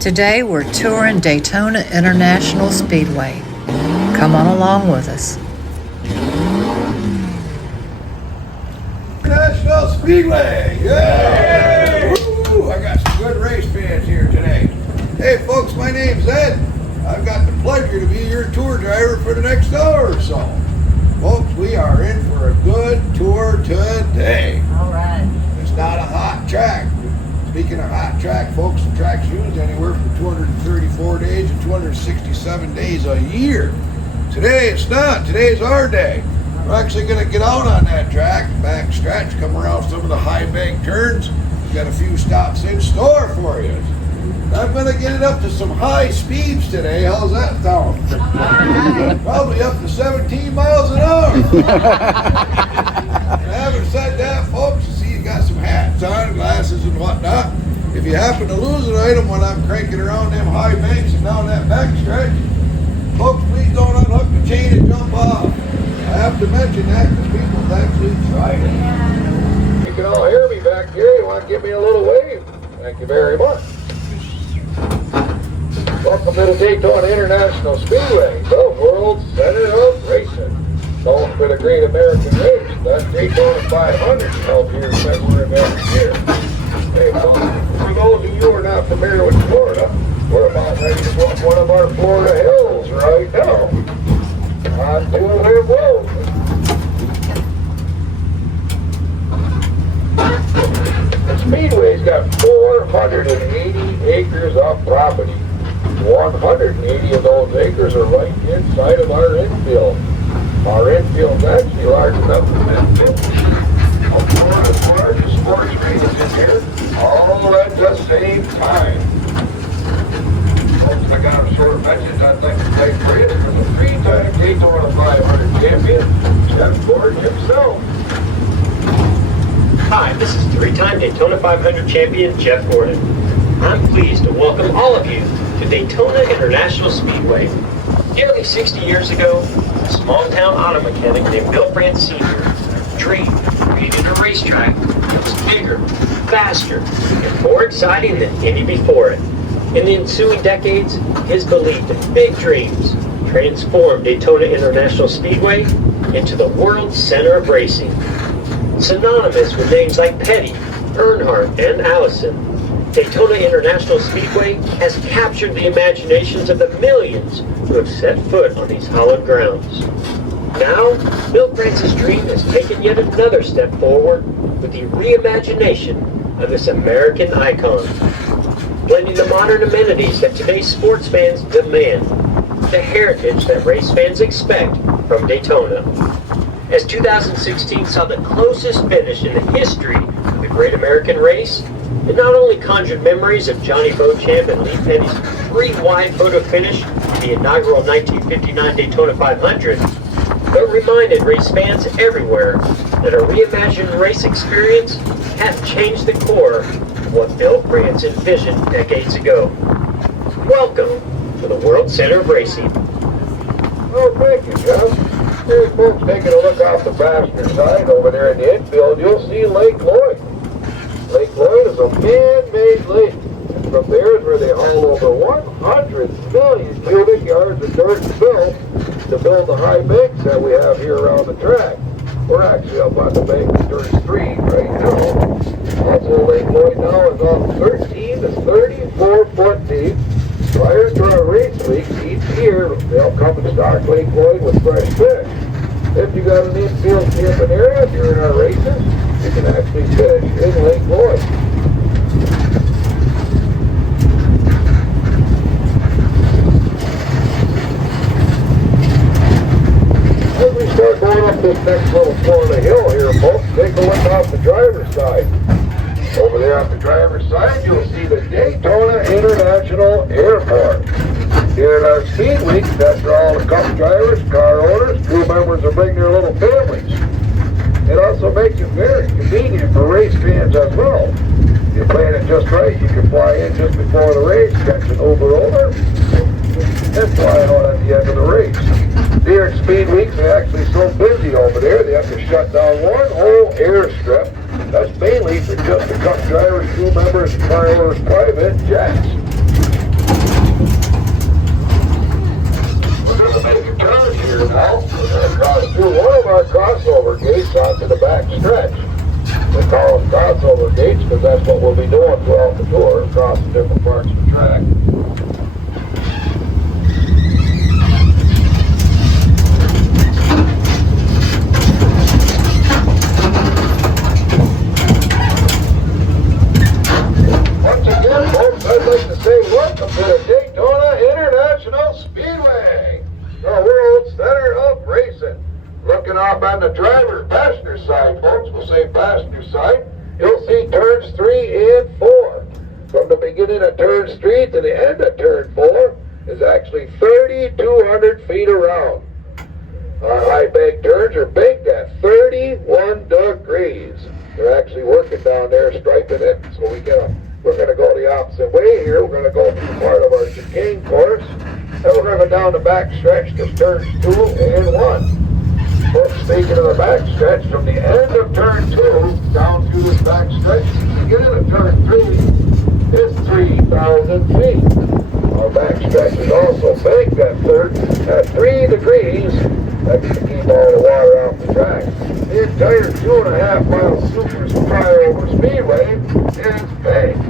Today we're touring Daytona International Speedway. Come on along with us. International Speedway! Yay! Woo! I got some good race fans here today. Hey folks, my name's Ed. I've got the pleasure to be your tour driver for the next hour or so. Folks, we are in for a good tour today. All right. It's not a hot track. Speaking of hot track, folks, the track's used anywhere from 234 days to 267 days a year. Today it's not. Today's our day. We're actually going to get out on that track, back stretch, come around some of the high bank turns. We've got a few stops in store for you. I'm going to get it up to some high speeds today. How's that sound? Probably up to 17 miles an hour. Having said that, folks, you see you got some hats on, glasses and whatnot. If you happen to lose an item when I'm cranking around them high banks and down that back stretch, folks, please don't unhook the chain and jump off. I have to mention that because people have actually tried it. You can all hear me back here. You want to give me a little wave? Thank you very much. Welcome to the Daytona International Speedway, the world center of racing. Known for the great American race, that Daytona 500 held here February of every year. Hey, folks, for those of you who are not familiar with Florida, we're about ready to walk one of our Florida hills right now. On to their road. The Speedway's got 480 acres of property. 180 of those acres are right inside of our infield. Our infield's actually large enough for that field. Florida's largest sports races in here, all at the same time. Folks, I got a short message I'd like to take for you from the three-time Daytona 500 champion, Jeff Gordon himself. Hi, this is three-time Daytona 500 champion Jeff Gordon. I'm pleased to welcome all of you to Daytona International Speedway. Nearly 60 years ago, a small-town auto mechanic named Bill France Sr. dreamed of creating a racetrack that was bigger, faster, and more exciting than any before it. In the ensuing decades, his belief and big dreams transformed Daytona International Speedway into the world center of racing. Synonymous with names like Petty, Earnhardt, and Allison, Daytona International Speedway has captured the imaginations of the millions who have set foot on these hallowed grounds. Now, Bill France's dream has taken yet another step forward with the reimagination of this American icon, blending the modern amenities that today's sports fans demand, the heritage that race fans expect from Daytona. As 2016 saw the closest finish in the history of the Great American Race, it not only conjured memories of Johnny Beauchamp and Lee Petty's three-wide photo finish in the inaugural 1959 Daytona 500, but reminded race fans everywhere that a reimagined race experience has changed the core of what Bill France envisioned decades ago. Welcome to the World Center of Racing. Oh, thank you, Jeff. Hey, folks, taking a look off the passenger side over there in the infield, you'll see Lake Lloyd. Lake Lloyd is a man-made lake, and from there is where they haul over 100 million cubic yards of dirt and fill to build the high banks that we have here around the track. We're actually up on the bank of Dirt Street right now. Also, Lake Lloyd now is off 13 to 34 foot deep. Prior to our race weeks, each year they'll come and stock Lake Lloyd with fresh fish. If you got an infield camping area during our races, you can actually fish in Lake Lloyd. As we start going up this next little Florida hill here, folks, take a look off the driver's side. Over there off the driver's side, you'll see the Daytona International Airport. Here at our Speed Week, that's where all the cup drivers, car owners, crew members will bring their little families. It also makes it very convenient for race fans as well. If you plan it just right, you can fly in just before the race, catch an Uber over, and fly out at the end of the race. Here at Speed Week, they're actually so busy over there, they have to shut down one whole airstrip. That's mainly for just the cup drivers, crew members, and car owners' private jets. here now. We're going to cross through one of our crossover gates onto the back stretch. We call them crossover gates because that's what we'll be doing throughout the tour, across the different parts of the track. Once again, folks, I'd like to say welcome to the Daytona International Speedway, the world center of racing. Looking off on the driver's passenger side, folks, we'll say passenger side, you'll see turns 3 and 4. From the beginning of turns 3 to the end of turn 4 is actually 3,200 feet around. Our high bank turns are banked at 31 degrees. They're actually working down there, striping it, so we're going to go the opposite way here. We're going to go through part of our chicane course, and we're going to go down the back stretch to turns 2 and 1. Folks, speaking of the back stretch, from the end of turn 2 down through this back stretch, the beginning of turn 3 is 3,000 feet. Our back stretch is also banked at 3 degrees. That's to keep all the water off the track. The entire 2.5 mile super flyover speedway is banked.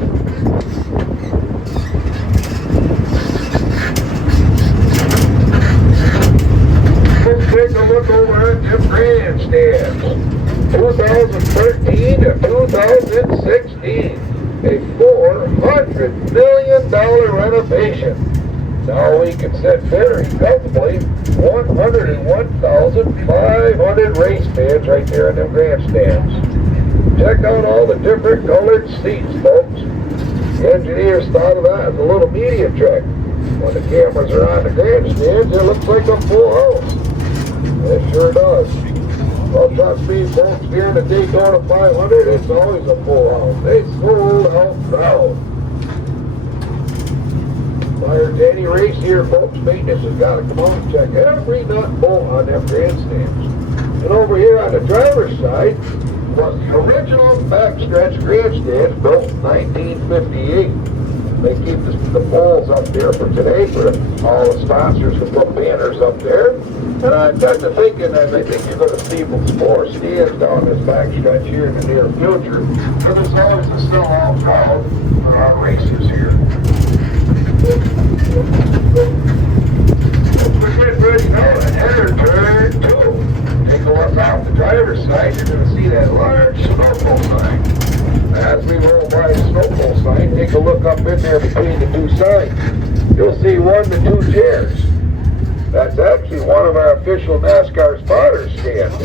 Let's take a look over at the grandstands. 2013 to 2016, a $400 million renovation. Now we can sit very comfortably 101,500 race fans right there in the grandstands. Check out all the different colored seats, folks. The engineers thought of that as a little media trick. When the cameras are on the grandstands, it looks like a full house. It sure does. Well, trust me, folks, here in the Daytona 500, it's always a full house. They sold out proud. Prior to any race here, folks, maintenance has got to come out and check every nut and bolt on them grandstands. And over here on the driver's side was the original backstretch grandstands built in 1958. They keep the poles up there for today for all the sponsors to put banners up there. And I got to thinking that I think you're going to see some more stands down this backstretch here in the near future. Because it's always a sell-out crowd for our races here. We're getting ready now to enter turn 2. Take a look off the driver's side, you're going to see that large snowpole sign. As we roll by the snowpole sign, take a look up in there between the two signs. You'll see 1 to 2 chairs. That's actually one of our official NASCAR spotters stands.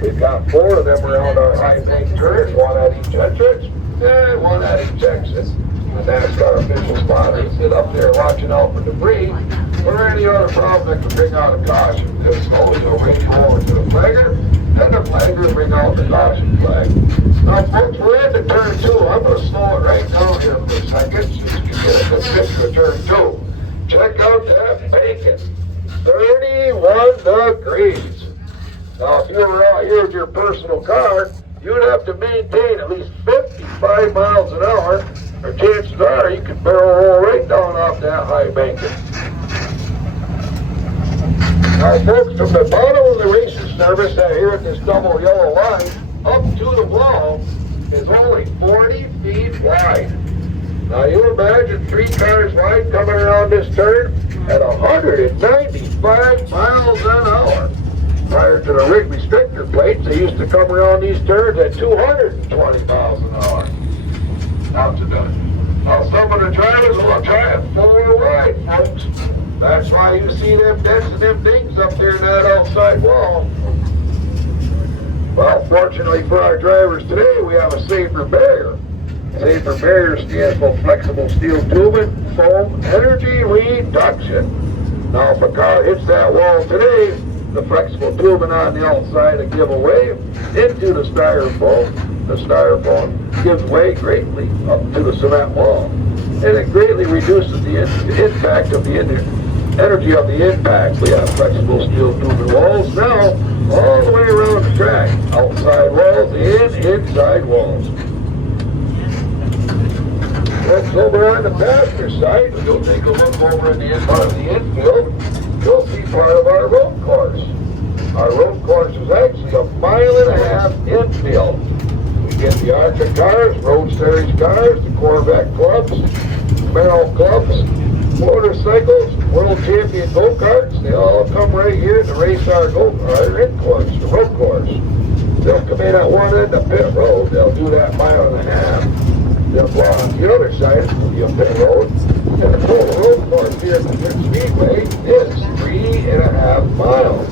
We've got 4 of them around our high bank turns, 1 at each entrance and 1 at each exit. The NASCAR official spotters sit up there watching out for debris or any other problem that could bring out a caution. This slowly will radio over to the flagger, and the flagger will bring out the caution flag. Now, folks, we're into turn 2. I'm going to slow it right down here for a second so you can get a good picture of turn 2. Check out that bacon. 31 degrees. Now, if you were out here with your personal car, you'd have to maintain at least 55 miles an hour, or chances are you could barrel roll right down off that high banking. Now, folks, from the bottom of the racing service out here at this double yellow line up to the wall is only 40 feet wide. Now, you imagine 3 cars wide coming around this turn at 195 miles an hour. Prior to the rig restrictor plates, they used to come around these turns at 220 miles an hour. Now some of the drivers will try it 4 wide, folks. That's why you see them dents and them dings up there in that outside wall. Well, fortunately for our drivers today, we have a safer barrier. Safer barrier stands for flexible steel tubing, foam, energy reduction. Now, if a car hits that wall today, the flexible tubing on the outside will give way into the styrofoam. The styrofoam gives way greatly up to the cement wall. And it greatly reduces the impact of the energy of the impact. We have flexible steel tubing walls now all the way around the track. Outside walls and inside walls. Folks, over on the passenger side, we'll take a look over in the infield. you'll see part of our road course. Our road course is actually 1.5 miles infield. We get the Arca cars, Road Series cars, the Corvette clubs, Merrill clubs, motorcycles, World Champion go-karts. They all come right here to race our in course, the road course. They'll come in at one end of pit road. They'll do that 1.5 miles. They'll go on the other side of the pit road. And the total road course here at the Speedway is 3.5 miles.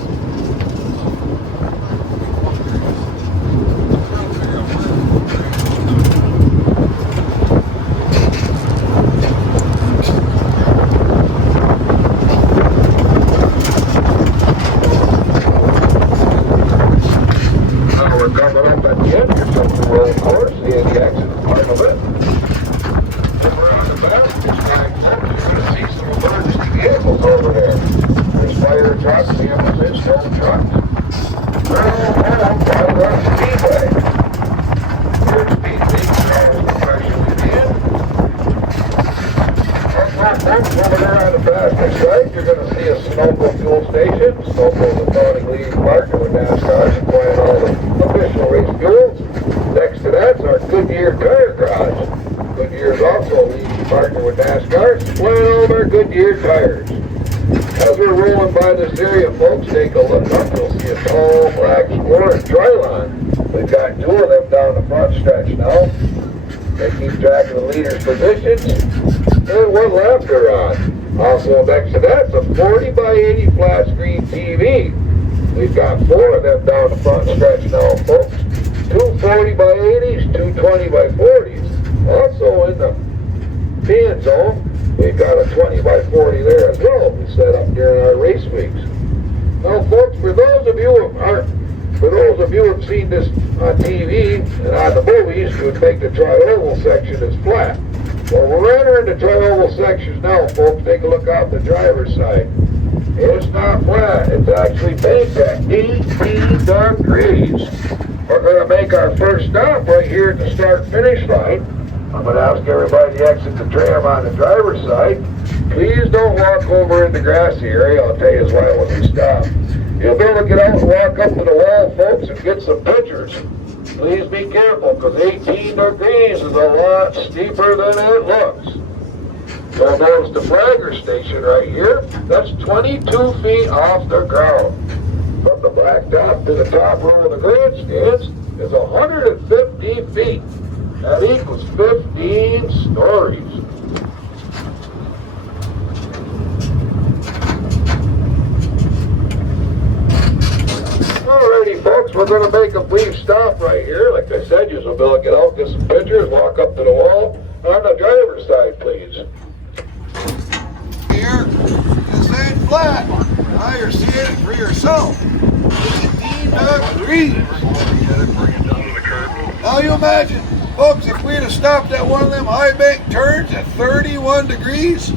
Tires. As we're rolling by this area, folks, take a look up. You'll see a tall black Explorer Trilon. We've got 2 of them down the front stretch now. They keep track of the leader's positions and what lap they're on. Also next to that's a 40 by 80 flat screen TV. We've got 4 of them down the front stretch now, folks. 2 40 by 80s, 2 20 by 40s. Also in the fan zone, we've got a 20 by 40 there as well. We set up during our race weeks. Now, folks, for those of you who have seen this on TV and on the movies, you would think the tri-oval section is flat. Well, we're entering the tri-oval sections now, folks. Take a look out the driver's side. It's not flat. It's actually baked at 18 degrees. We're going to make our first stop right here at the start-finish line. I'm going to ask everybody to exit the tram on the driver's side. Please don't walk over in the grassy area. I'll tell you why when we stop. You'll be able to get out and walk up to the wall, folks, and get some pictures. Please be careful, because 18 degrees is a lot steeper than it looks. You'll notice the flagger station right here. That's 22 feet off the ground. From the blacktop to the top row of the grandstands is 150 feet. That equals 15 stories. Alrighty, folks, we're going to make a brief stop right here. Like I said, you'll be able to get out, get some pictures, walk up to the wall. On the driver's side, please. Here, this ain't flat. Now you're seeing it for yourself. 18 degrees. Now you imagine. Folks, if we'd have stopped at one of them high bank turns at 31 degrees,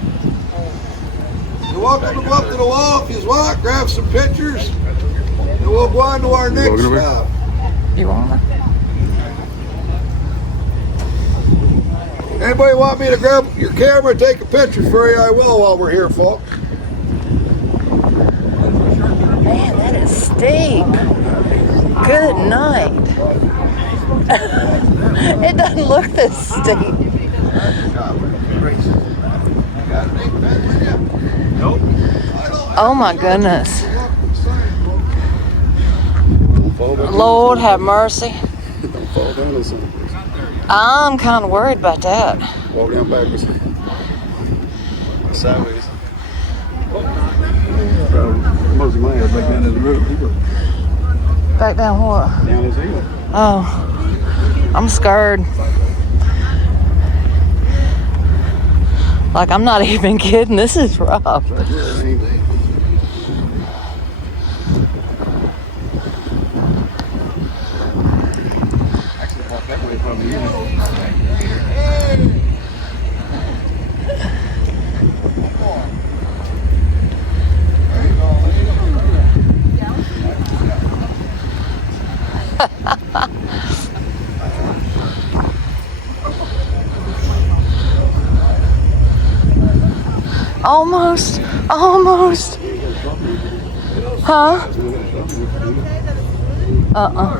you're welcome to go up to the wall if you walk, grab some pictures, and we'll go on to our next stop. You want it? Anybody want me to grab your camera and take a picture for you? I will while we're here, folks. Man, that is steep. Good night. It doesn't look this steep. Oh my goodness. Lord have mercy. I'm kind of worried about that. Walk down backwards. Sideways. Most of mine are back down to the road. Back down what? Down this hill. Oh, I'm scared. Like, I'm not even kidding. This is rough. Almost. Huh?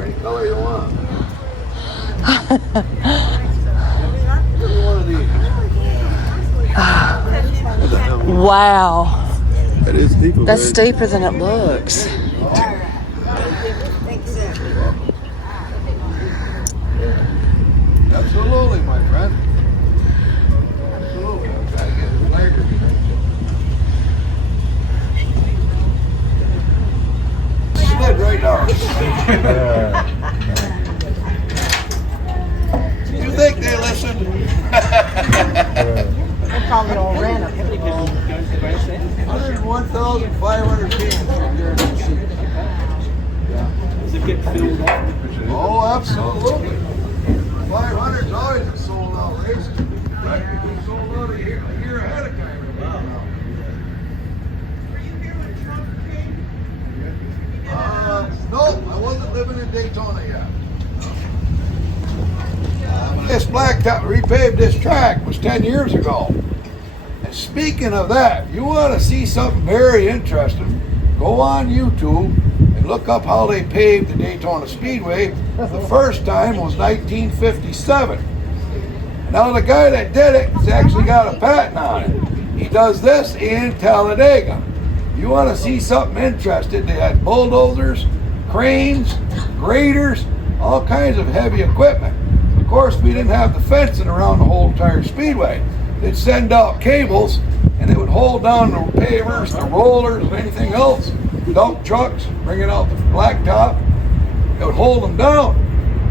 Any color you want. Every one of these. What the hell? Wow. That is steeper. That's steeper than it looks. Absolutely, my friend. Absolutely. I'm trying to get it lighter. Slid right down. You think they listen? They probably all ran up. 101,500 cans right there in the seat. Does it get filled up? Oh, absolutely. 500's always a sold out race. Right? We sold out a year ahead of time. Wow. Were you here when Trump came? No, I wasn't living in Daytona yet. This blacktop repaved this track was 10 years ago. And speaking of that, you want to see something very interesting, go on YouTube and look up how they paved the Daytona Speedway. The first time was 1957. Now the guy that did it has actually got a patent on it. He does this in Talladega. You want to see something interesting, they had bulldozers, cranes, graders, all kinds of heavy equipment. Of course, we didn't have the fencing around the whole entire speedway. They'd send out cables and it would hold down the pavers, the rollers, and anything else. Dump trucks, bringing out the blacktop. It would hold them down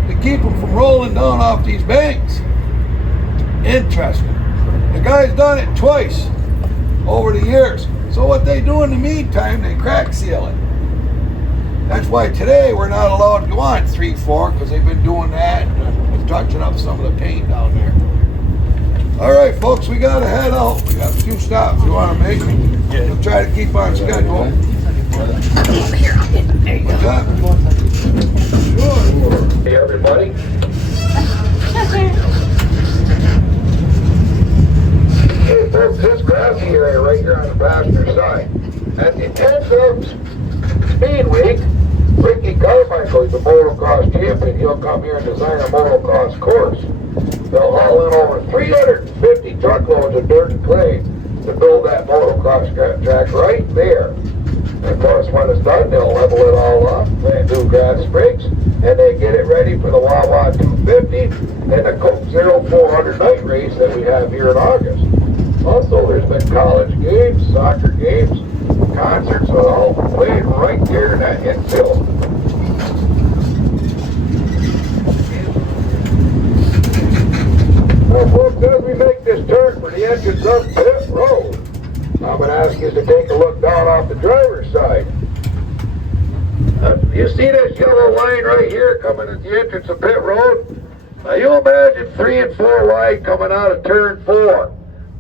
to keep them from rolling down off these banks. Interesting. The guy's done it twice over the years. So what they do in the meantime, they crack seal it. That's why today we're not allowed to go on 3-4 because they've been doing that and touching up some of the paint down there. All right, folks, we got to head out. We got a few stops we want to make. We'll try to keep on schedule. What's that? Sure. Hey, everybody. Hey, folks, this grassy area right here on the passenger side. At the end of Speed Week, Ricky Carmichael, he's a motocross champion. He'll come here and design a motocross course. They'll haul in over 350 truckloads of dirt and clay to build that motocross track right there. And of course, when it's done, they'll level it all up, plant new grass sprigs, and they get it ready for the Wawa 250 and the Coke 0400 night race that we have here in August. Also, there's been college games, soccer games, concerts, all played right here in that infield. Well, folks, as we make this turn for the entrance of Pit Road, I'm going to ask you to take a look down off the driver's side. You see this yellow line right here coming at the entrance of Pit Road? Now you imagine 3 and 4 wide coming out of turn 4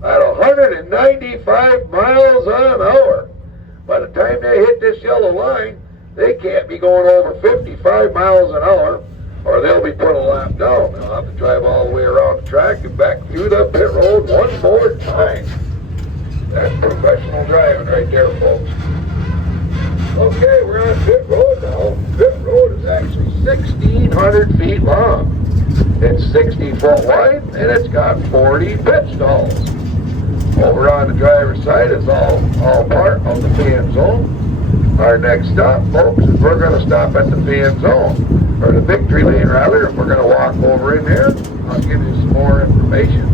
at 195 miles an hour. By the time they hit this yellow line, they can't be going over 55 miles an hour or they'll be put a lap down. They'll have to drive all the way around the track and back through the pit road one more time. That's professional driving right there, folks. Okay, we're on pit road now. Pit road is actually 1,600 feet long. It's 60 foot wide and it's got 40 pit stalls. Over on the driver's side is all part of the fan zone. Our next stop, folks, is we're going to stop at the fan zone, or the victory lane rather. If we're going to walk over in here, I'll give you some more information.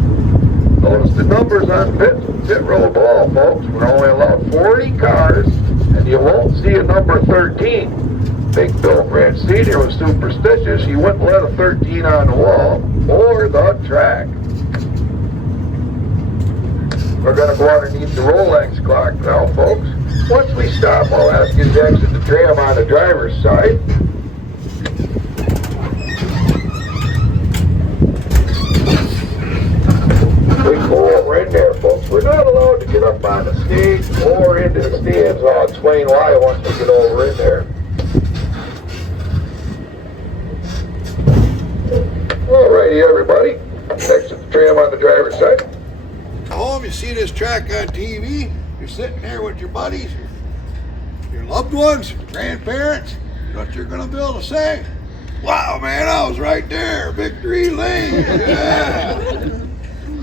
Notice the numbers on pit road ball, folks. We're only allowed 40 cars, and you won't see a number 13. Big Bill Branch Sr. was superstitious. He wouldn't let a 13 on the wall or the track. We're going to go underneath the Rolex clock now, folks. Once we stop, I'll ask you to exit the tram on the driver's side. We go over in there, folks. We're not allowed to get up on the stage or into the stands. I'll explain why once we get over in there. Alrighty, everybody. Exit the tram on the driver's side. Home, you see this track on TV, you're sitting there with your buddies, your loved ones, your grandparents, what you're gonna be able to say. Wow, man, I was right there, victory lane. Yeah.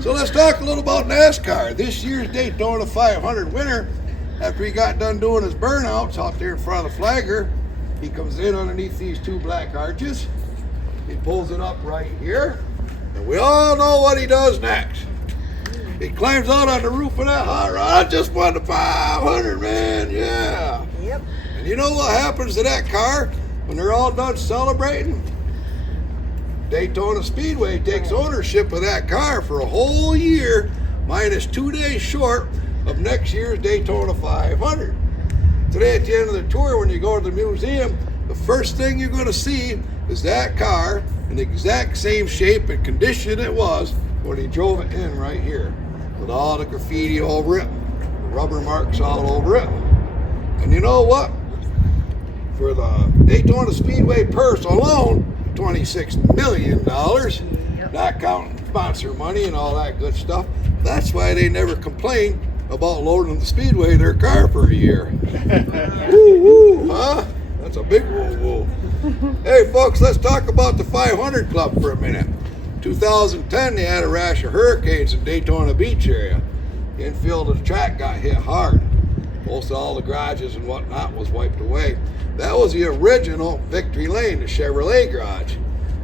So let's talk a little about NASCAR. This year's Daytona 500 winner, after he got done doing his burnouts out there in front of the flagger, he comes in underneath these two black arches. He pulls it up right here, and we all know what he does next. He climbs out on the roof of that hot rod. I just won the 500, man, yeah. Yep. And you know what happens to that car when they're all done celebrating? Daytona Speedway takes ownership of that car for a whole year, minus 2 days short of next year's Daytona 500. Today at the end of the tour, when you go to the museum, the first thing you're going to see is that car in the exact same shape and condition it was when he drove it in right here, with all the graffiti over it, the rubber marks all over it. And you know what? For the Daytona Speedway purse alone, $26 million, not counting sponsor money and all that good stuff. That's why they never complain about loading the Speedway their car for a year. Woo woo, huh? That's a big woo woo. Hey folks, let's talk about the 500 Club for a minute. 2010, they had a rash of hurricanes in Daytona Beach area. The infield of the track got hit hard. Most of all the garages and whatnot was wiped away. That was the original Victory Lane, the Chevrolet garage.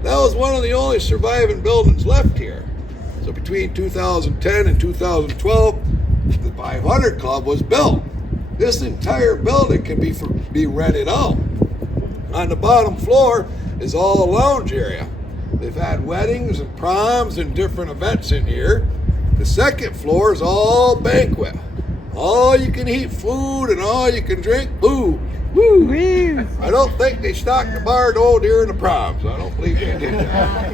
That was one of the only surviving buildings left here. So between 2010 and 2012, the 500 Club was built. This entire building can be rented out. On the bottom floor is all a lounge area. They've had weddings and proms and different events in here. The second floor is all banquet. All you can eat food and all you can drink booze. Woo! I don't think they stocked the bar though during the proms. I don't believe they did that.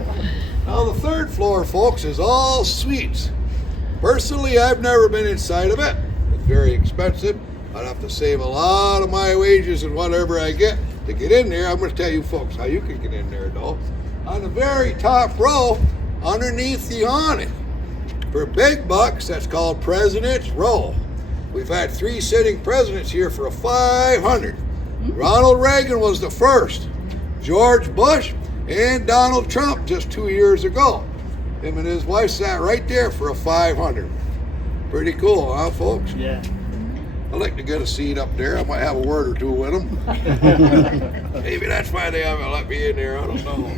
Now the third floor, folks, is all suites. Personally, I've never been inside of it. It's very expensive. I'd have to save a lot of my wages and whatever I get to get in there. I'm going to tell you folks how you can get in there though. On the very top row, underneath the awning. For big bucks, that's called President's Row. We've had 3 sitting presidents here for a 500. Ronald Reagan was the first. George Bush and Donald Trump just 2 years ago. Him and his wife sat right there for a 500. Pretty cool, huh, folks? Yeah. I'd like to get a seat up there. I might have a word or two with them. Maybe that's why they haven't let me in there. I don't know.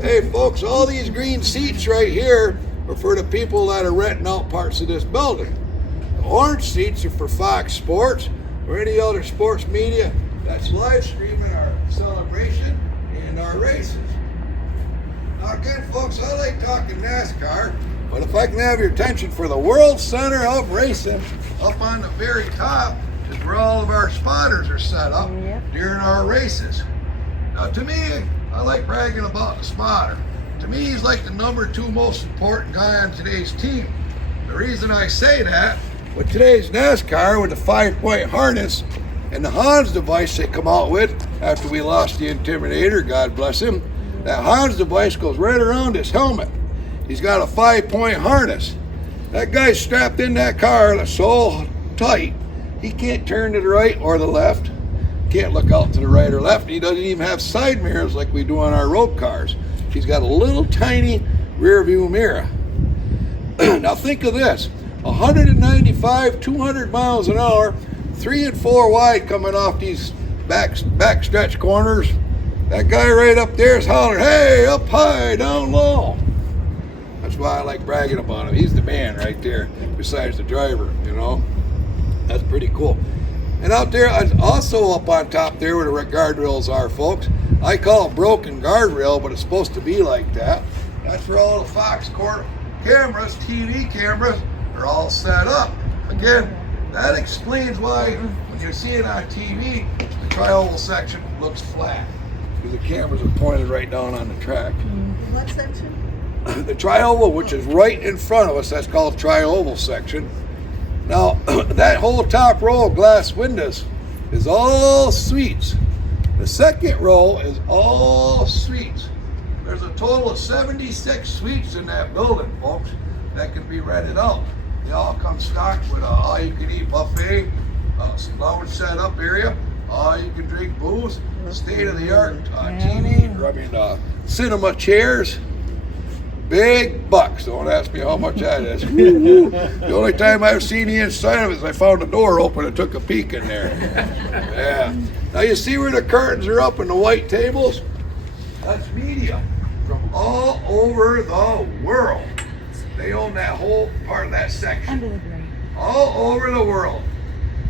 Hey, folks, all these green seats right here are for the people that are renting out parts of this building. The orange seats are for Fox Sports or any other sports media that's live streaming our celebration and our races. Now again, folks, I like talking NASCAR, but if I can have your attention for the World Center of Racing, up on the very top is where all of our spotters are set up during our races. Now to me, I like bragging about the spotter. To me, he's like the #2 most important guy on today's team. The reason I say that, with today's NASCAR, with the 5-point harness and the Hans device they come out with after we lost the Intimidator, God bless him, that Hans device goes right around his helmet. He's got a 5-point harness. That guy's strapped in that car that's so tight, he can't turn to the right or the left. Can't look out to the right or left. He doesn't even have side mirrors like we do on our road cars. He's got a little tiny rear view mirror. Now think of this, 195, 200 miles an hour, 3 and 4 wide coming off these back stretch corners. That guy right up there is hollering, hey, up high, down low. That's why I like bragging about him. He's the man right there, besides the driver, you know. That's pretty cool. And out there, also up on top there where the guardrails are, folks, I call it broken guardrail, but it's supposed to be like that. That's where all the Fox Court cameras, TV cameras, are all set up. Again, that explains why when you see it on TV, the tri-oval section looks flat, because the cameras are pointed right down on the track. What section? The tri-oval, which is right in front of us, that's called tri-oval section. Now, that whole top row of glass windows is all suites. The second row is all suites. There's a total of 76 suites in that building, folks, that can be rented out. They all come stocked with all-you-can-eat buffet, lounge set-up area, You can drink booze, state-of-the-art cinema chairs, big bucks. Don't ask me how much that is. The only time I've seen the inside of it is I found the door open and took a peek in there. Yeah. Now you see where the curtains are up and the white tables? That's media from all over the world. They own that whole part of that section. All over the world.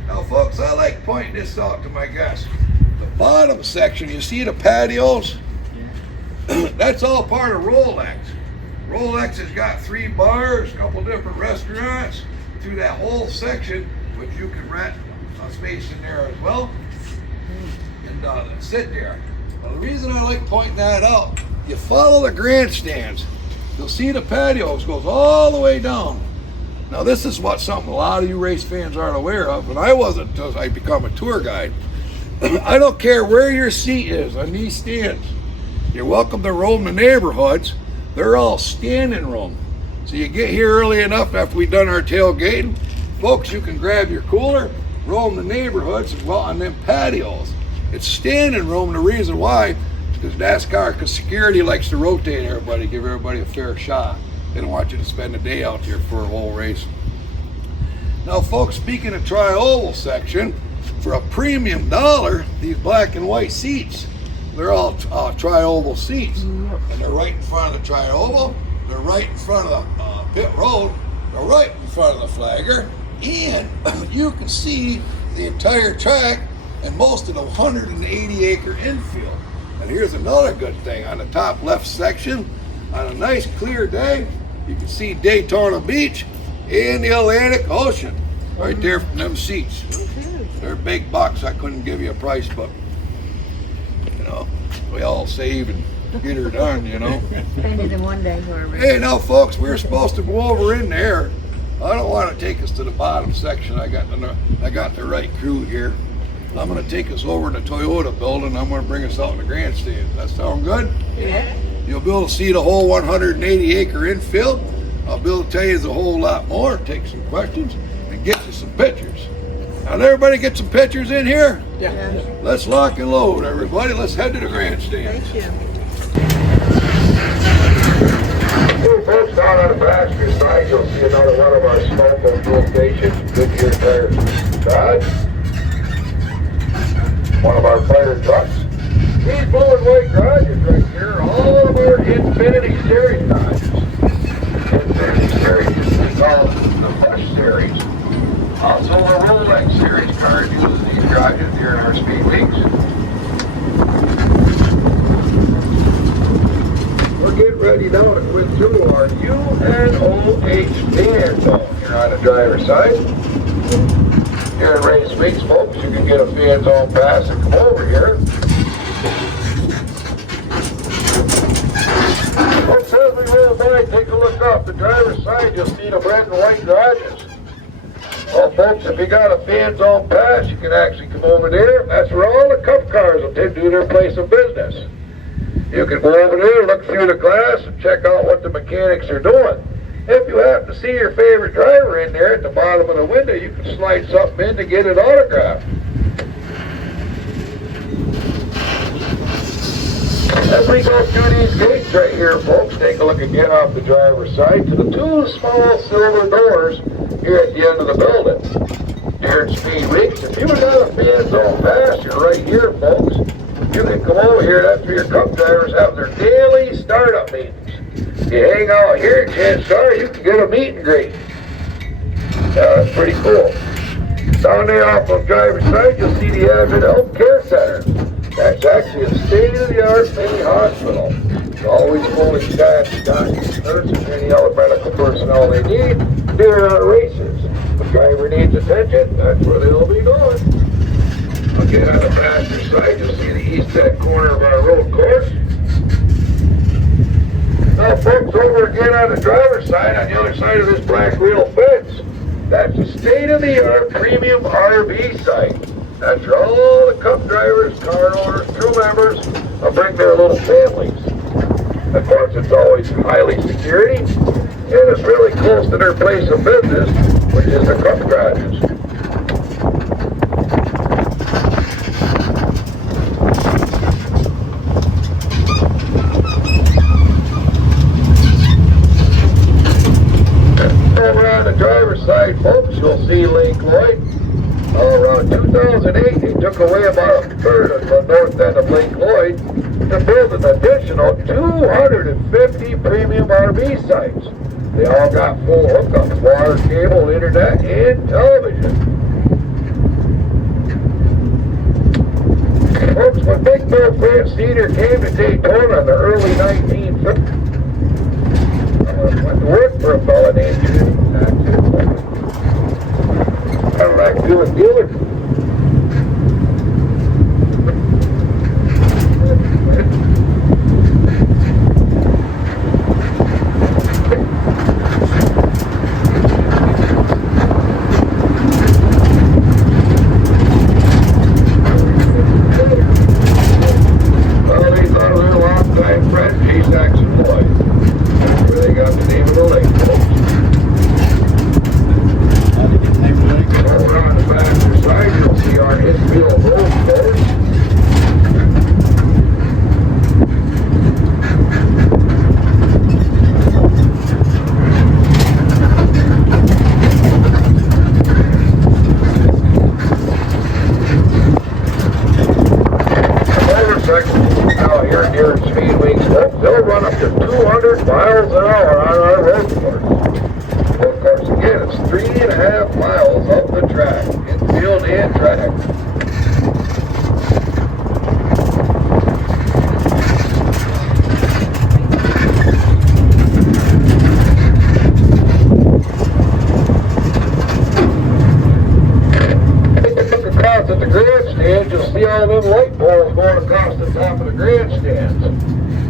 Now folks, I like pointing this out to my guests. The bottom section, you see the patios? That's all part of Rolex. Rolex has got 3 bars, a couple different restaurants through that whole section, which you can rent a space in there as well and sit there. Well, the reason I like pointing that out, you follow the grandstands, you'll see the patios goes all the way down. Now this is something a lot of you race fans aren't aware of, and I wasn't until I become a tour guide. I don't care where your seat is on these stands. You're welcome to roam the neighborhoods. They're all standing room. So you get here early enough after we've done our tailgating. Folks, you can grab your cooler, roam the neighborhoods, and well on them patios. It's standing room, and the reason why is because NASCAR, because security likes to rotate everybody, give everybody a fair shot. They don't want you to spend a day out there for a whole race. Now folks, speaking of tri-oval section, for a premium dollar, these black and white seats, they're all tri-oval seats. And they're right in front of the tri-oval, they're right in front of the pit road, they're right in front of the flagger, and you can see the entire track and most of the 180-acre infield. And here's another good thing, on the top left section, on a nice clear day, you can see Daytona Beach and the Atlantic Ocean right there from them seats. They're big bucks. I couldn't give you a price, but you know, we all save and get her done, you know. Spend it in one day wherever. Hey, now folks, we're supposed to go over in there. I don't want to take us to the bottom section. I got the right crew here. I'm going to take us over to the Toyota building. I'm going to bring us out in the grandstand. That sound good? Yeah. You'll be able to see the whole 180-acre infield. I'll be able to tell you a whole lot more, take some questions, and get you some pictures. Now, did everybody get some pictures in here? Yeah. Let's lock and load, everybody. Let's head to the grandstand. Thank you. Hey folks, down on the passenger side, you'll see another one of our Stump and fuel stations, Goodyear Tires Garage. One of our fire trucks. These blue and white garages right here are all of our Infinity Series garages. Infinity Series, we call it the Flush Series. Also the Rolex Series cars use these garages during our speed weeks. We're getting ready now to quit through our UNOH fan zone here on the driver's side. Here in race weeks, folks, you can get a fan zone pass and come over here. Folks, as we roll by, take a look up. The driver's side, you'll see the red and white garages. Well, folks, if you got a fan zone pass, you can actually come over there. That's where all the cup cars will do their place of business. You can go over there, look through the glass, and check out what the mechanics are doing. If you happen to see your favorite driver in there at the bottom of the window, you can slide something in to get an autograph. As we go through these gates right here, folks, take a look again off the driver's side to the 2 small silver doors here at the end of the building. During speed weeks, if you've got a fan zone pass, you're right here, folks. You can come over here. That's where your cup drivers have their daily startup meetings. You hang out here, chances are you can get a meet and greet. That's pretty cool. Down there off of the driver's side, you'll see the Advent Health Care Center. That's actually a state-of-the-art mini hospital. It's always fully staffed with doctors, nurses, and any other medical personnel they need during our races. If the driver needs attention, that's where they'll be going. Again, on the passenger side, you'll see the east end corner of our road course. Now, folks, over again on the driver's side, on the other side of this black rail fence, that's a state-of-the-art premium RV site. That's where all the cup drivers, car owners, crew members will bring their little families. Of course, it's always highly security, and it's really close to their place of business, which is the cup garages. side, folks, you'll see Lake Lloyd. Around 2008, they took away about a third of the north end of Lake Lloyd to build an additional 250 premium RV sites. They all got full hookups, water, cable, internet, and television. Folks, when Big Bill France Sr. came to Daytona in the early 1950s, went to work for a fella named Jimmy. Kind of like doing dealer. They'll run up to 200 miles an hour on our road course. Well, of course, again, it's 3.5 miles up the track, infield and track. Take a look across at the grandstand, you'll see all them light poles going across the top of the grandstands.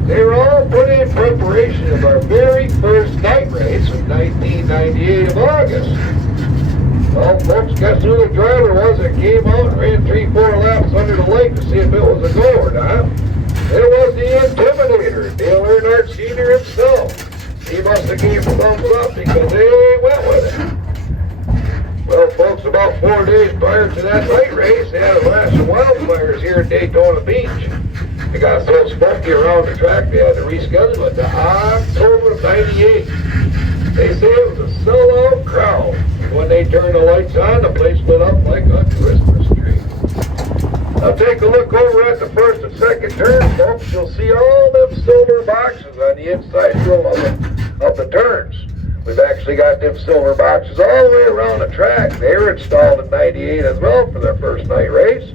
They were all put in preparation of our very first night race in 1998 of August. Well, folks, guess who the driver was that came out and ran 3-4 laps under the lake to see if it was a go or not? It was the Intimidator, Dale Earnhardt Sr. himself. He must have gave a thumbs up because they went with it. Well, folks, about 4 days prior to that night race, they had a rash of wildfires here in Daytona Beach. It got so smoky around the track they had to reschedule it to October of '98. They say it was a sellout crowd. When they turned the lights on, the place lit up like a Christmas tree. Now take a look over at the first and second turn, folks. You'll see all them silver boxes on the inside grill of the turns. We've actually got them silver boxes all the way around the track. They were installed in '98 as well for their first night race.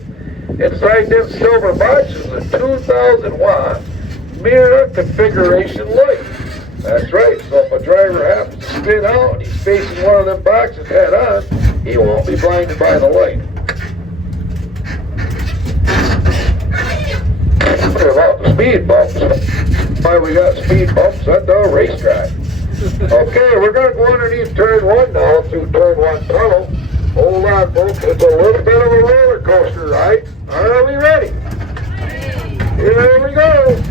Inside them silver boxes is a 2,000-watt mirror configuration light. That's right, so if a driver happens to spin out and he's facing one of them boxes head on, he won't be blinded by the light. What about the speed bumps? Why we got speed bumps at the racetrack. Okay, we're going to go underneath turn 1 now through turn 1 tunnel. Hold on, folks, it's a little bit of a roller coaster ride. Are we ready? Here we go.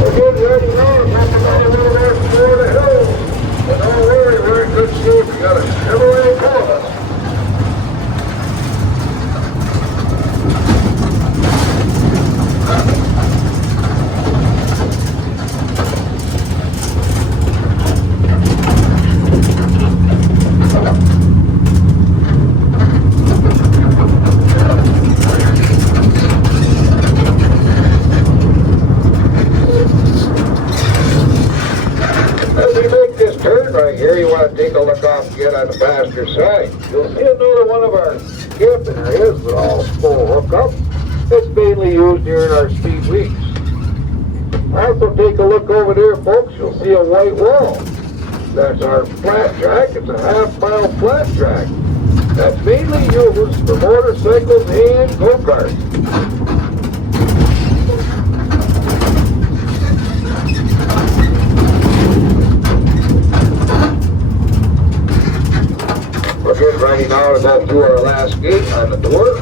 We're getting ready now to come down a little bit before the hills. But don't worry, we're in good shape. We got a Chevrolet pulling us. Take a look off and get on the passenger side. You'll see another one of our camping areas with all full hookup. It's mainly used during our speed weeks. Also take a look over there, folks. You'll see a white wall. That's our flat track. It's a half-mile flat track. That's mainly used for motorcycles and go-karts. We're getting ready now to go through our last gate on the tour.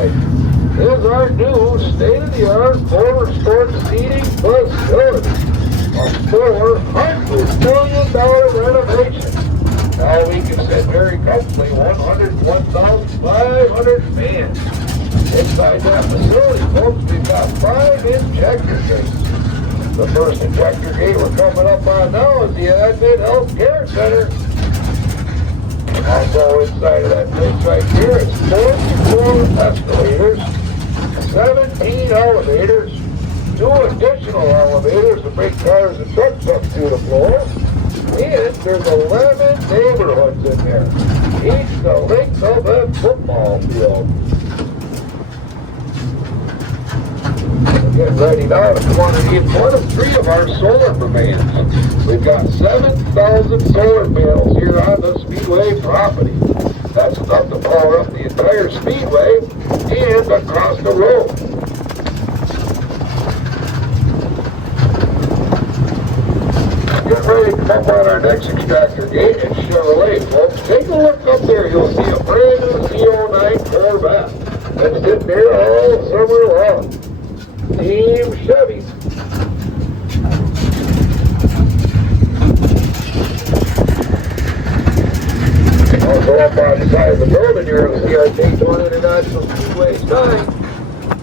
side is our new state-of-the-art motorsport seating facility. A $400 million renovation. Now we can sit very comfortably 101,500 fans. Inside that facility, folks, we've got 5 injector gates. The first injector gate we're coming up on now is the Admin Health Care Center. Also inside of that place right here is 44 escalators, 17 elevators, 2 additional elevators to bring cars and trucks up through the floor, and there's 11 neighborhoods in there, each the length of a football field. We're getting ready now to come underneath one of 3 of our solar pavilions. We've got 7,000 solar panels here on the Speedway property. That's enough to power up the entire Speedway and across the road. Get ready to come up on our next extractor gate in Chevrolet, folks. Take a look up there. You'll see a brand new Z09 Corvette that's sitting there all summer long. Team Chevy. Also up on the side of the building here, you'll see our Daytona International Speedway sign.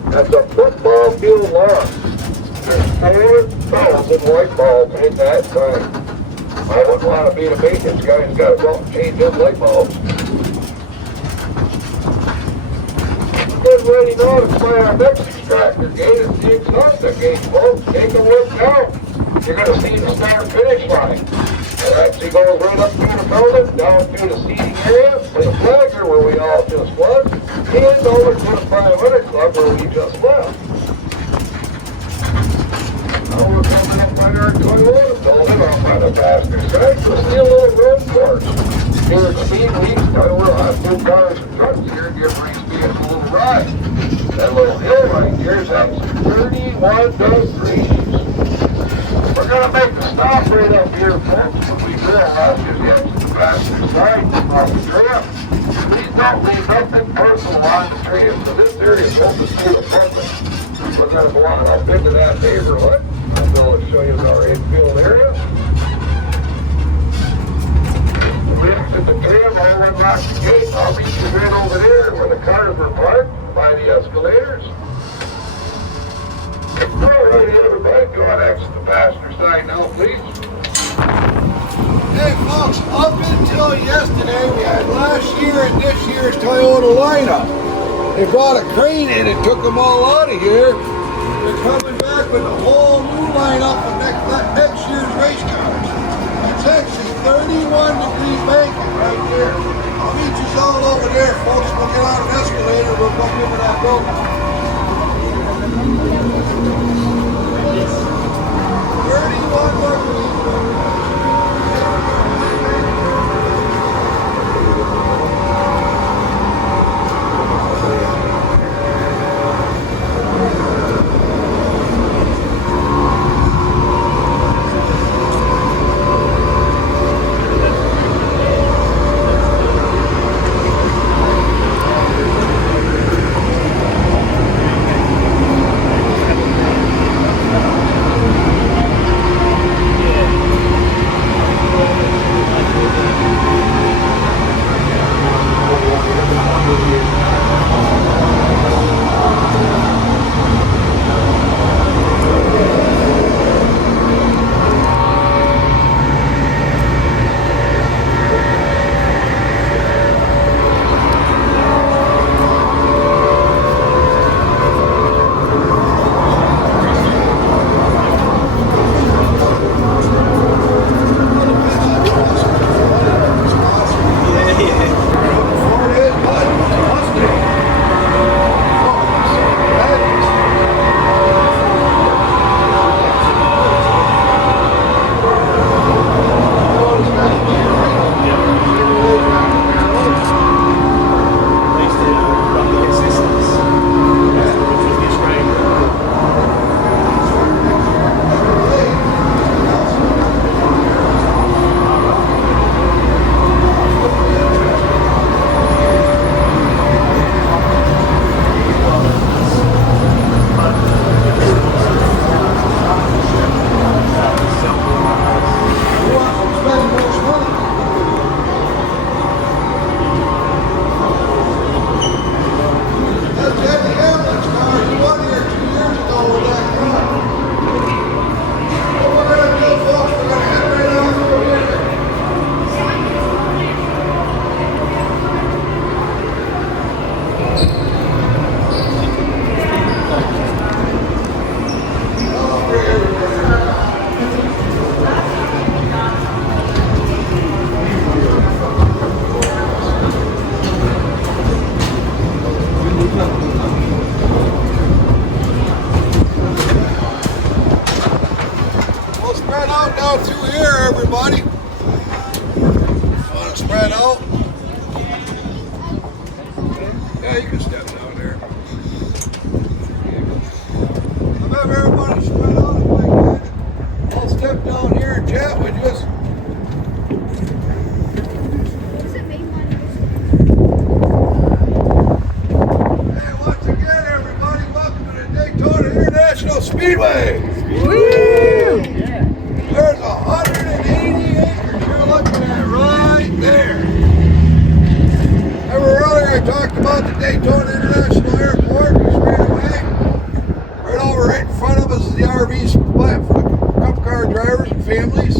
That's a football field lawn. There's 4,000 light bulbs in that sign. I wouldn't want to be the maintenance guy who's got to go out and change those light bulbs. Get ready now to play our next extractor gate. It's the exhaustor gate, folks. Take a look now. You're going to see the start-finish line. It actually goes right up through the building, down through the seating area, to the flagger where we all just was, and over to the 500 Club where we just left. Now we're coming up on our Toyota building off on the passenger side, so see a little road course. Here at Speed Week, we're on 2 cars and trucks here, give race vehicles a little ride. That little hill right here is actually 31 degrees. We're going to make the stop right up here, folks, but we realize there's the passenger side off the trail. Please don't leave nothing personal on the trail, so this area is open to the public. We're going to go on up into that neighborhood. I'm going to show you our infield area. We exit the trail, I'll unlock the gate. I'll meet you right over there where the cars were parked by the escalators. All right, everybody, go on exit the passenger side now, please. Hey folks, up until yesterday we had last year and this year's Toyota lineup. They brought a crane in and took them all out of here. They're coming back with a whole new lineup of next year's race cars. It's actually 31-degree banking right there. I'll meet you all over there, folks. We'll get on an escalator, we'll come into that building. 31 degrees. Speedway. Yeah. There's 180 acres you're looking at right there. Remember earlier I talked about the Daytona International Airport, straight away. Right over right in front of us is the RV spot for the cup car drivers and families.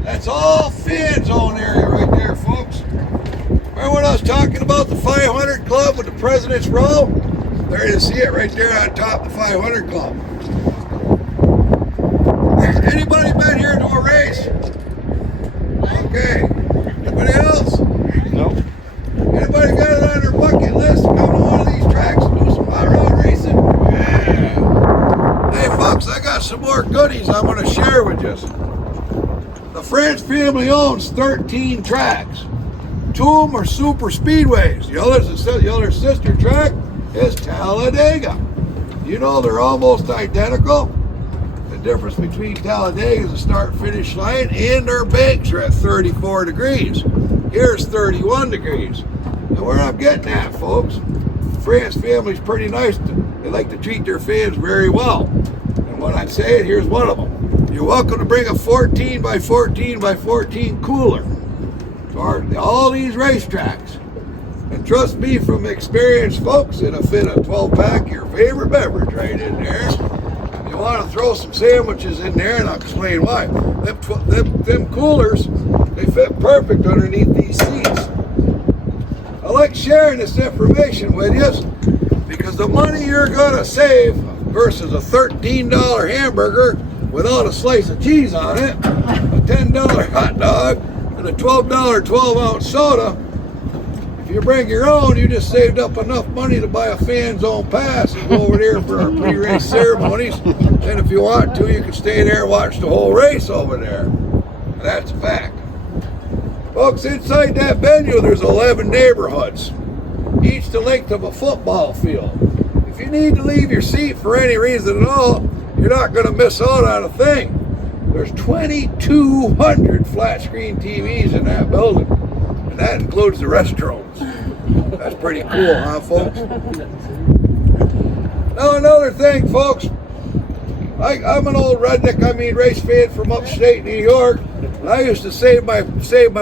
That's all fan zone area right there, folks. Remember when I was talking about the 500 Club with the President's Row? There you see it right there on top of the 500 Club. Anybody been here to a race? Okay. Anybody else? Nope. Anybody got it on their bucket list to come to one of these tracks and do some hot rod racing? Yeah. Hey folks, I got some more goodies I'm going to share with you. The French family owns 13 tracks. 2 of them are super speedways. The other sister track is Talladega. You know they're almost identical. The difference between Talladega is the start-finish line and their banks are at 34 degrees. Here's 31 degrees. And where I'm getting at, folks, France family's pretty nice. They like to treat their fans very well. And what I'm saying, here's one of them. You're welcome to bring a 14 by 14 by 14 cooler to all these racetracks. And trust me, from experienced folks, it'll fit a 12-pack of your favorite beverage right in there. If you want to throw some sandwiches in there, and I'll explain why. Them coolers, they fit perfect underneath these seats. I like sharing this information with you because the money you're going to save versus a $13 hamburger without a slice of cheese on it, a $10 hot dog, and a $12 12-ounce soda. If you bring your own, you just saved up enough money to buy a fan zone pass and go over there for our pre-race ceremonies. And if you want to, you can stay there and watch the whole race over there. And that's a fact. Folks, inside that venue, there's 11 neighborhoods, each the length of a football field. If you need to leave your seat for any reason at all, you're not going to miss out on a thing. There's 2,200 flat screen TVs in that building, and that includes the restrooms. That's pretty cool, huh, folks? Now, another thing, folks, I'm an old redneck, race fan from upstate New York. And I used to save my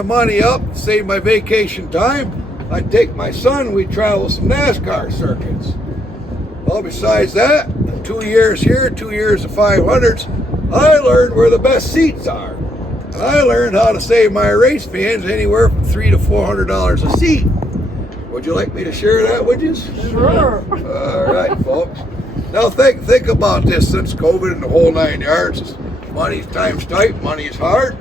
money up, save my vacation time. I'd take my son, we'd travel some NASCAR circuits. Well, besides that, 2 years here, 2 years of 500s, I learned where the best seats are. And I learned how to save my race fans anywhere from $300 to $400 a seat. Would you like me to share that with you? Sure. All right, folks. Now think about this since COVID and the whole 9 yards. Money's times tight, money is hard.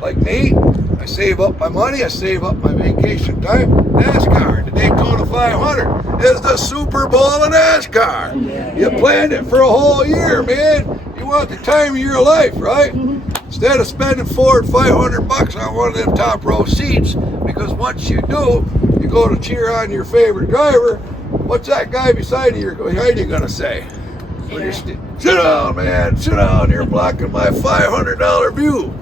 Like me, I save up my money, I save up my vacation time. NASCAR, the Daytona 500 is the Super Bowl of NASCAR. You planned it for a whole year, man. You want the time of your life, right? Instead of spending $400 or $500 on one of them top row seats, because once you do, you go to cheer on your favorite driver. What's that guy behind you gonna say? When you sit down, man, sit down. You're blocking my $500 view.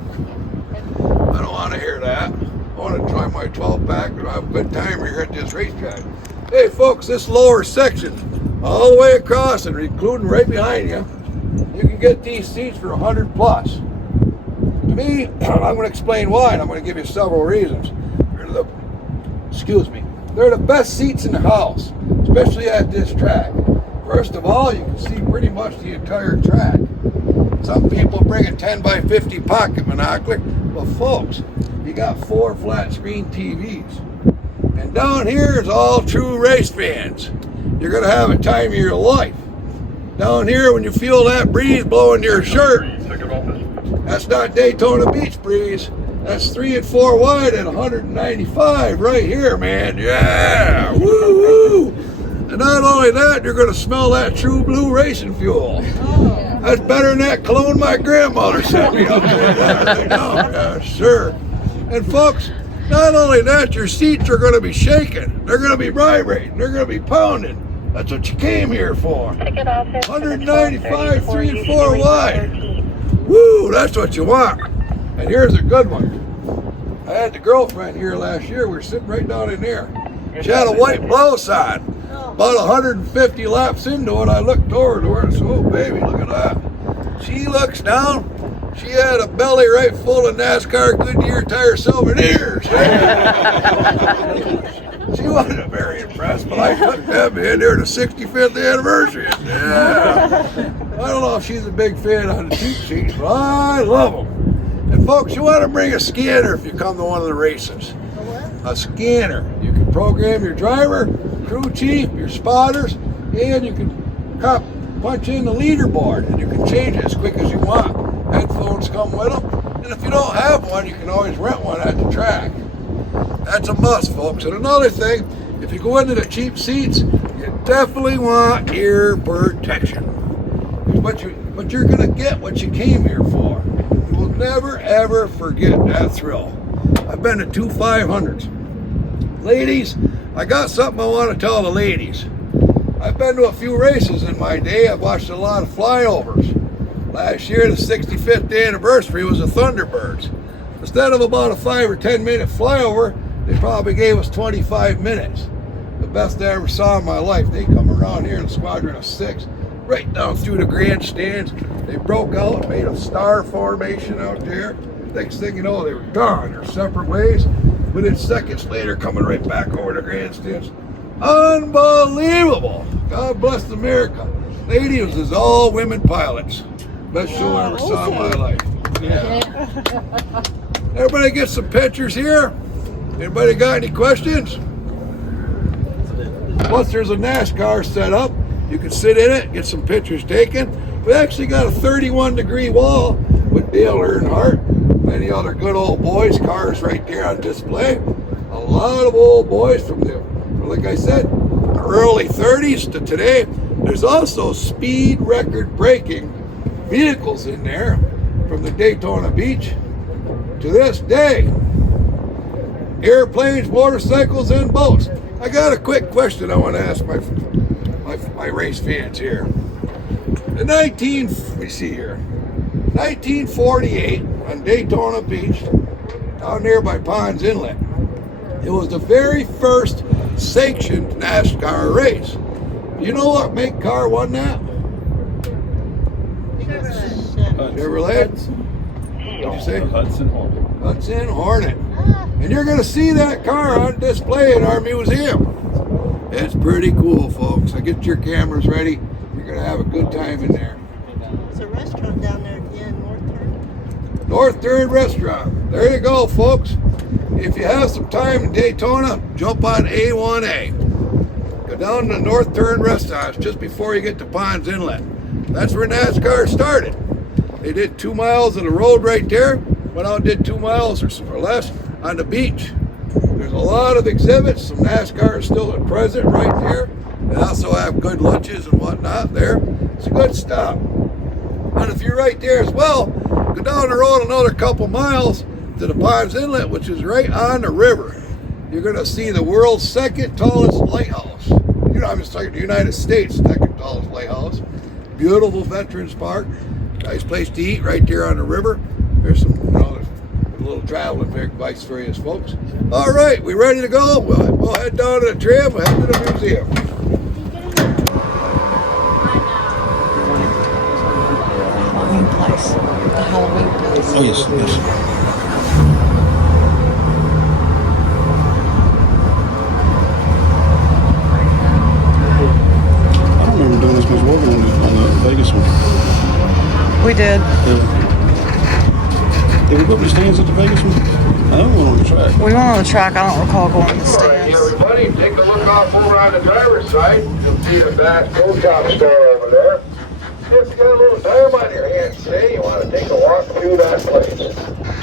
I don't want to hear that. I want to enjoy my 12-pack and have a good time here at this racetrack. Hey, folks, this lower section, all the way across and including right behind you, you can get these seats for $100 plus. To me, I'm going to explain why, and I'm going to give you several reasons. They're the best seats in the house, especially at this track. First of all, you can see pretty much the entire track. Some people bring a 10 by 50 pocket monocular, but folks, you got 4 flat screen TVs. And down here is all true race fans. You're gonna have a time of your life. Down here, when you feel that breeze blowing your shirt, that's not Daytona Beach breeze. That's 3 and 4 wide at 195 right here, man. Yeah, woo woo. And not only that, you're gonna smell that true blue racing fuel. That's better than that cologne my grandmother sent me up there. Yeah, sure. And folks, not only that, your seats are going to be shaking. They're going to be vibrating. They're going to be pounding. That's what you came here for. 195, 3 and 4 wide. Woo, that's what you want. And here's a good one. I had the girlfriend here last year. We were sitting right down in there. She had a white blouse on. About 150 laps into it, I looked over to her and said, oh, baby, look at that. She looks down. She had a belly right full of NASCAR Goodyear tire souvenirs. She wasn't very impressed, but I took them in there to 65th anniversary. Yeah. I don't know if she's a big fan of the cheap seats, but I love them. And folks, you want to bring a scanner if you come to one of the races. A scanner. You can program your driver, crew chief, your spotters, and you can punch in the leaderboard, and you can change it as quick as you want. Headphones come with them, and if you don't have one, you can always rent one at the track. That's a must, folks. And another thing, if you go into the cheap seats, you definitely want ear protection. But you're going to get what you came here for. You will never, ever forget that thrill. I've been to 2 500s. Ladies, I got something I want to tell the ladies. I've been to a few races in my day. I've watched a lot of flyovers. Last year, the 65th anniversary was the Thunderbirds. Instead of about a 5 or 10 minute flyover, they probably gave us 25 minutes. The best I ever saw in my life. They come around here in a squadron of 6, right down through the grandstands. They broke out, made a star formation out there. Next thing you know, they were gone. They're separate ways. Within seconds later, coming right back over the grandstands. Unbelievable. God bless America. Ladies, is all women pilots. Best show I ever saw in my life. Yeah. Everybody get some pictures here? Anybody got any questions? Plus, there's a NASCAR set up. You can sit in it, get some pictures taken. We actually got a 31-degree wall with Dale Earnhardt, many other good old boys, cars right there on display. A lot of old boys from the, like I said, early 30s to today. There's also speed record breaking vehicles in there from the Daytona beach to this day. Airplanes, motorcycles, and boats. I got a quick question I want to ask my race fans here. In 1948 on Daytona Beach, down there by Ponds Inlet, it was the very first sanctioned NASCAR race. You know what make car won that? Chevrolet? What'd you say? Hudson Hornet. Hudson Hornet. And you're going to see that car on display in our museum. It's pretty cool, folks. So get your cameras ready. You're going to have a good time in there. There's a restaurant down there again, North Third Restaurant. There you go, folks. If you have some time in Daytona, jump on A1A. Go down to North Third Restaurant. It's just before you get to Ponds Inlet. That's where NASCAR started. They did 2 miles of the road right there. Went out and did 2 miles or less on the beach. There's a lot of exhibits. Some NASCAR is still at present right there. They also have good lunches and whatnot there. It's a good stop. And if you're right there as well, go down the road another couple miles to the Ponds Inlet, which is right on the river. You're going to see the world's second tallest lighthouse. You know, I'm just talking the United States' second tallest lighthouse. Beautiful Veterans Park. Nice place to eat right there on the river. There's some, you know, a little traveling advice for you folks. All right, we ready to go? We'll head down to the tram. We'll head to the museum. Halloween place. The Halloween place. Oh, yes, yes. I don't remember doing this much work on the Vegas one. We did. Did we go up the stands at the Vegas one? I don't go on the track. We went on the track. I don't recall going to the All right, stands. everybody, take a look off over on the driver's side. You'll see the Bass Pro Shop store over there. If you got a little time on your hands today, you want to take a walk through that place.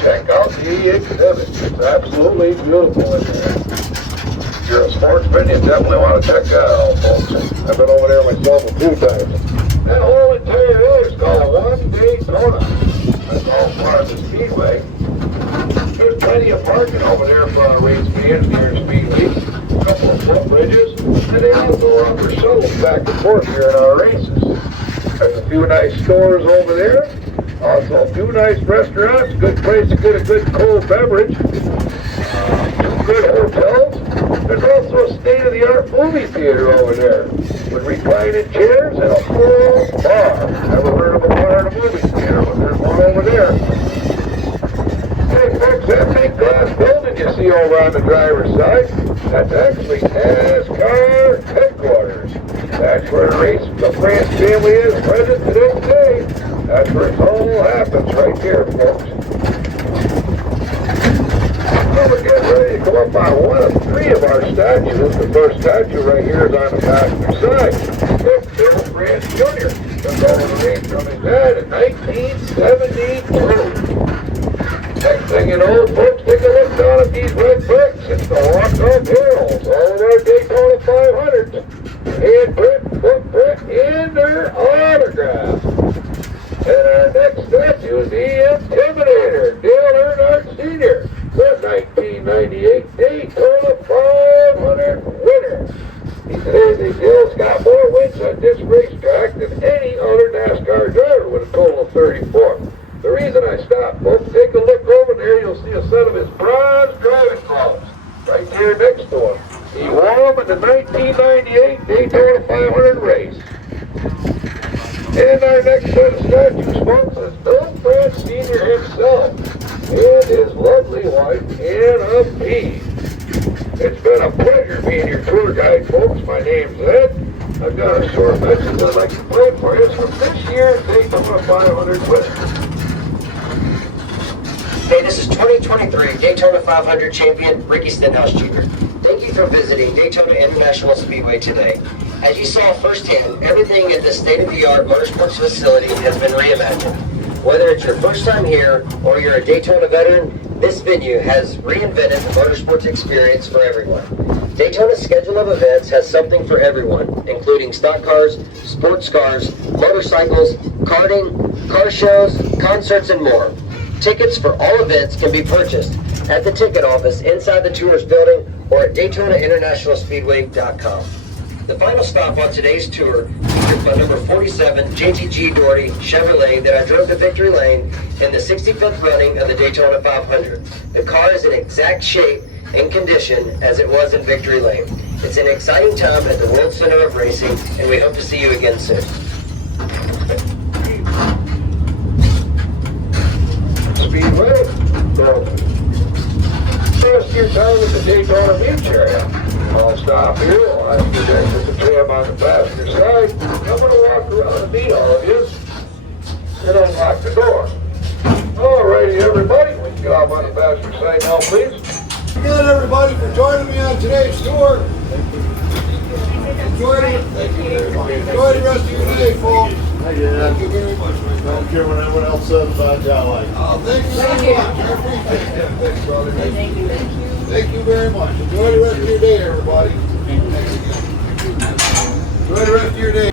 Check out the exhibit. It's absolutely beautiful in there. If you're a sportsman, you definitely want to check that out, folks. I've been over there myself a few times. That whole entire area is called One Daytona. That's all part of the Speedway. There's plenty of parking over there for our race fans here in Speedway. A couple of footbridges, and they also offer shuttles back and forth here in our races. There's a few nice stores over there. Also a few nice restaurants. Good place to get a good cold beverage. 2 good hotels. There's also a state-of-the-art movie theater over there with reclining chairs and a full bar. Never heard of a bar in a movie theater, but there's one over there. Hey folks, that big glass building you see over on the driver's side, that's actually NASCAR headquarters. That's where the France family is present to this day. That's where it all happens, right here, folks. So we're getting ready to come up on one of three of our statues. The first statue right here is on the passenger side. It's Bill France Jr. Took over the race from his dad in 1972. Next thing you know, folks, take a look down at these red bricks. It's the walk-up hills, all of our Daytona 500s. Handprint, footprint, and their autograph. And our next statue is the Intimidator, Dale Earnhardt Sr., the 1998 Daytona 500 winner. He says that Dale's got more wins at this racetrack than any other NASCAR driver with a total of 34. The reason I stopped, folks, take a look over there, you'll see a set of his bronze driving gloves right there next to him. He wore them in the 1998 Daytona 500 race. And our next set of statues, folks, is Bill France Sr. himself and his lovely wife, Anna P. It's been a pleasure being your tour guide, folks. My name's Ed. I've got a short message I'd like to play for you. It's from this year's Daytona 500 winner. Hey, this is 2023 Daytona 500 champion Ricky Stenhouse Jr. Thank you for visiting Daytona International Speedway today. As you saw firsthand, everything at this state-of-the-art motorsports facility has been reimagined. Whether it's your first time here or you're a Daytona veteran, this venue has reinvented the motorsports experience for everyone. Daytona's schedule of events has something for everyone, including stock cars, sports cars, motorcycles, karting, car shows, concerts, and more. Tickets for all events can be purchased at the ticket office inside the tours building or at DaytonaInternationalSpeedway.com. The final stop on today's tour features my number 47 JTG Doherty Chevrolet that I drove to Victory Lane in the 65th running of the Daytona 500. The car is in exact shape and condition as it was in Victory Lane. It's an exciting time at the World Center of Racing, and we hope to see you again soon. Speedway. Rest your time at the Daytona Beach area. I'll stop here. I'll ask you to exit the tram on the passenger side. I'm going to walk around and meet all of you and unlock the door. Alrighty, everybody. We can get off on the passenger side now, please. Again, everybody, for joining me on today's tour. Enjoy the rest of your day, folks. Thank you. Thank you very much, my Don't friend. care what anyone else says about you. I like it. Thank you very much. I appreciate that. Thanks, brother. Thank you very much. Enjoy the rest of your day, everybody. Enjoy the rest of your day.